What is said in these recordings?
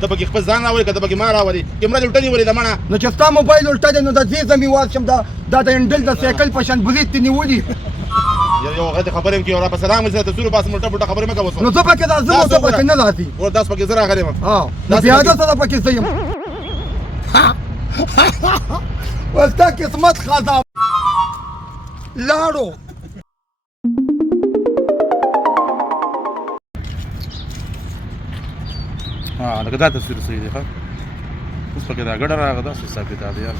ته پکې خپل ځان راولې که ته پکې ما راولې کیمره دې الټه نیولې ده مړه نو چې ستا موبایل الټه دی نو د دې زمي واشم دا د هنډل د سایکل په شان بریت نیولي یو غلطه خبره یم کې او را په سلام سره ته سورو باسم الټه پټه خبره مې کوه نو زه پکې راځم او ته پکې نه راځې او داس پکې زه راغلی یم نو بیا دا سره پکې زه یم اوس تا قسمت خزا لاړو لکه دا تصویر صحیح دی ښه اوس پکې دا ګډه راغله داسې ثابته ده یار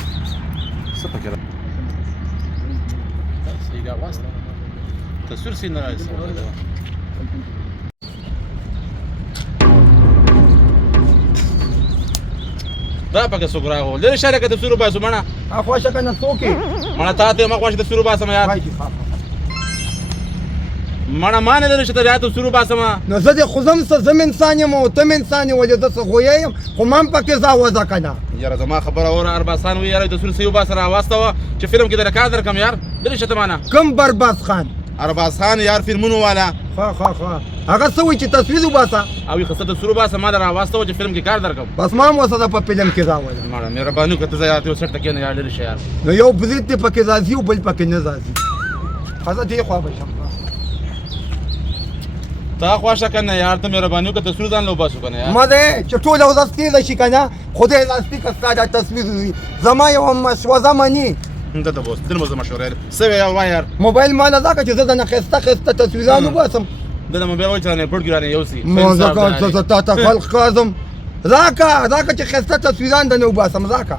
څه پکې صحیح دا واسطه تصویر صحیح نه راځي دا پکې څوک راغو لرې شاله کې تصویر وباسو مړه خوښه کنه څوک مړه تا ته ما خوښه تصویر وباسم یار مړه ما نه لري چې ته راته تصویر وباسم نو زه دې خو زم انسان یم او ته م انسان یې وجه زه څه خوی یم خو ما هم پکې ځاوځه کنه یاره زما خبره اوره ارباسان وي یاره تصویر صحیح وباسه راواستوه چې فلم کې در کار درکم یار لرې شه ته مانه کوم برباس خان ارباز خان یار فلمونو والا هغه څه وایي چې تصویر وباسه او خسته تصویر وباسه ما در راواستوه چې فلم کې کار درکم بس ما هم ورسره په فلم کې ځاوځه مړه مهرباني وکړه ته ځه یار ته سټ ته کښېنه یار لرې شه یار نو یو بریت دې پکې راځي او بل پکې نه راځي ښه دې خوا به شم تا خوښه که نه یار ته مهرباني وکړه تصویر ځان له وباسو که نه یار ما دی چې ټوله ورځ تېره شي که نه خدای راستي که ستا دا تصویر وي زما یوه مشوره مني ته ته بوس دل مو زه مشوره څه وایې وایه یار موبایل ما نه راکړه چې زه درنه ښایسته تصویران وباسم ده د موبایل وایي چې رانه پټ کړي رانه یوسي ما زه تا ته خلق کاظم راکړه چې ښایسته تصویران درنه وباسم راکړه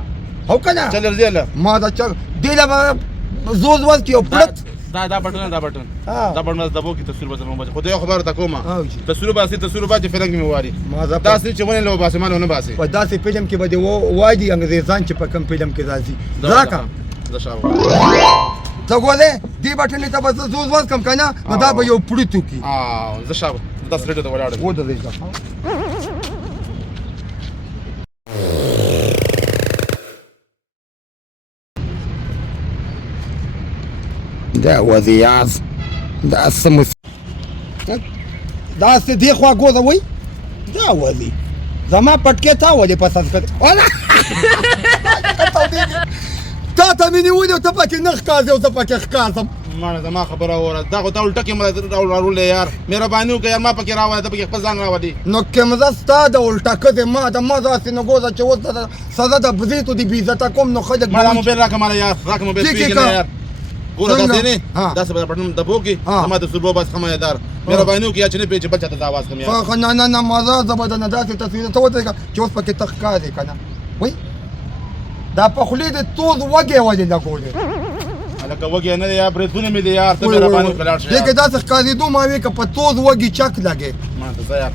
او که نه چل ورځې له ما دا دې له به زور ورکړي او پلت دا بټن دا بټن دبو کې تصویر باسم مو خو ته یو خبره تا کومه تصویر باسي فلم کې مې واري دا څه چې ونه له باسي ما نه باسي په داسې فلم کې به دې وایي انګریزان چې په کوم فلم کې راځي راکړه زه شاو ته ګورې دې بټنې ته به زه زور ورکړم که نه نو دا به یو پړوت وکړي زه شاو دا سلیټو ته ولاړم ودرېږه دا وضعیات دا څه دا څه دې خوا ګوره وایي دا وضع زما پټکې تا ولې په سر کړې تا ته مې نیولې او ته پکې نه ښکارځې او زه پکې ښکارځم ماړه زما خبره اوره دا خو تا الټه کیمره راوړلې یار مهرباني وکړه یار ما پکې راوړې ته پکې خپل ځان راوړې نو کیمره ستا د الټه کړې ما داسې نه ګوره چې اوس سزا د بریتو دې بېعزته کوم نو خلک ماړه موبایل راکړه ماله یار راکړه موبایل سپیکر نه یار ګوره داسې نه داسې به بټن دبو کې زما د تصویر وباسه ښه مایدار مهرباني وکړه چې نه پېچې بل چاته د اواز کم یار نه مزه زه به درنه داسې تصویر ته ودرېږه چې اوس پکې ته ښکارې که نه وایي دا په خولې دې تود وږی ولې لګولې هلکه وږی نه دی یار بریتونه مې دي یار ته مهرباني وکړه لاړ شه دې کې داسې ښکارېدو ما وې که په تود وږي چک لګې ما ته ځه یار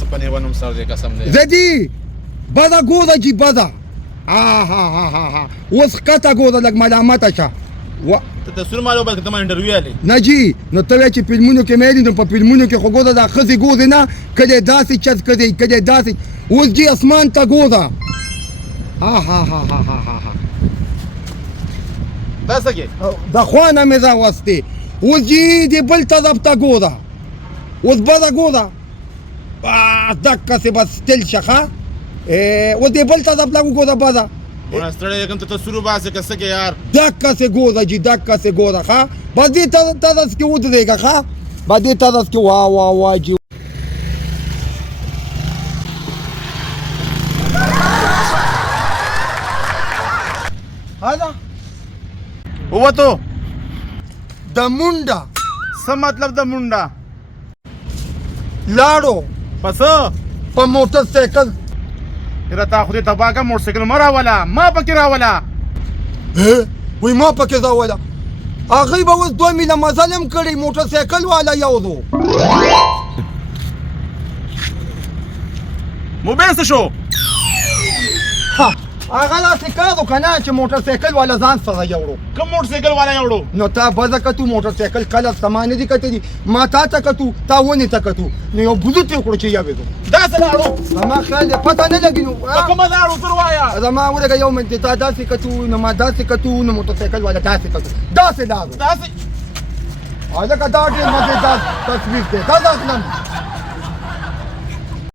سپنې ونم سر دې قسم دی زدي بده ګوره جي بده اوس ښکته ګوره لږ ملامته شه ته تصویر مالو بلکې ته ما انټرویو یالې نه جي نو ته وایې چې فلمونو کې مې نو په فلمونو کې خو ګوره دا ښځې ګورې نه کله داسې چس کړې کله داسې اوس جي اسمان ته ګوره دا څه کې د خوا نه مې راوستې اوس جي دې بل طرف ته ګوره اوس بده ګوره دقسې بس تل شه ښه اوس دې بل طرف ته وګوره بده مړه ستړی کوم ته تصویر وباسې که څه کې یار دقسې ګوره جي دقسې ګوره ښه بس دې طرف کې ودرېږه ښه بس دې طرف کې وا جي ووتو د منډه څه مطلب د منډه لاړو پس په موټر سایکل یاره تا خو دې تباه کړه موټر سایکل مه راوله ما پکې راوله وایي ما پکې راوله هغوی به اوس 2 میله مزل هم کړی موټر سایکل والا یو دو موبایل څه شو هغه داسې کار وکړه نه چې موټر سایکل والا ځان سره یوړو کوم موټر سایکل والا یوړو نو تا بزه کتو موټر سایکل کله سما نه دي کتلي ما تا ته کتو تا ونې ته کتو نو یو بلوت یې وکړو چې یوېدو داسې لاړو زما خیال دی پته نه لګي نو په کومه لاړو زر وایه زما ورګه یو منټ تا داسې کتو نو ما داسې کتو نو موټر سایکل والا داسې کتو داسې لاړو داسې هلکه دا ډېر مزېدار تصویر دی دا داسې نه